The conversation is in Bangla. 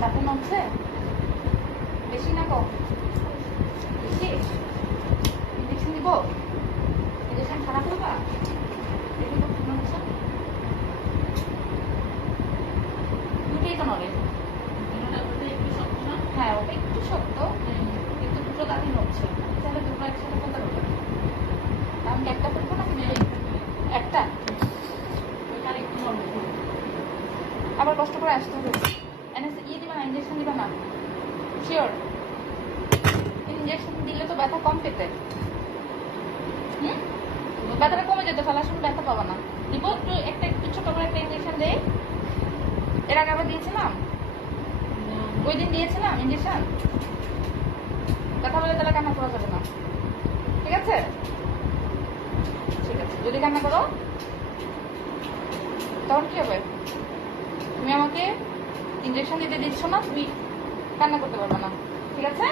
দাঁতে নড়ছে বেশি না কম? বেশি। ইঞ্জেকশন দিব? ইঞ্জেকশন খারাপ হবা? দেখি তো নড়ছে। দুটোই তো নড়ে। হ্যাঁ, ওটা একটু শক্ত, কিন্তু দুটো দাঁতই নড়ছে। তাহলে দুটো একসাথে করতে পারবো। আমি কি একটা করবো নাকি দুটো? একটা। আবার কষ্ট করে আসতে হবে। দিবা না, ইঞ্জেকশন দিবা না? শিওর? ইঞ্জেকশন দিলে তো ব্যথা কম পেতে। ব্যথাটা কমে যেত, ফেলার সময় ব্যথা পাবা না। দিব একটু ছোট করে একটা ইঞ্জেকশন দেই। এর আগে আবার দিয়েছিলাম, ওই দিন দিয়েছিলাম ইঞ্জেকশন। ব্যথা বলে তাহলে কান্না করা যাবে না, ঠিক আছে? ঠিক আছে, যদি কান্না করো তখন কি হবে? তুমি আমাকে ইঞ্জেকশন দিতে দিচ্ছ না, তুমি কান্না করতে পারবে না, ঠিক আছে?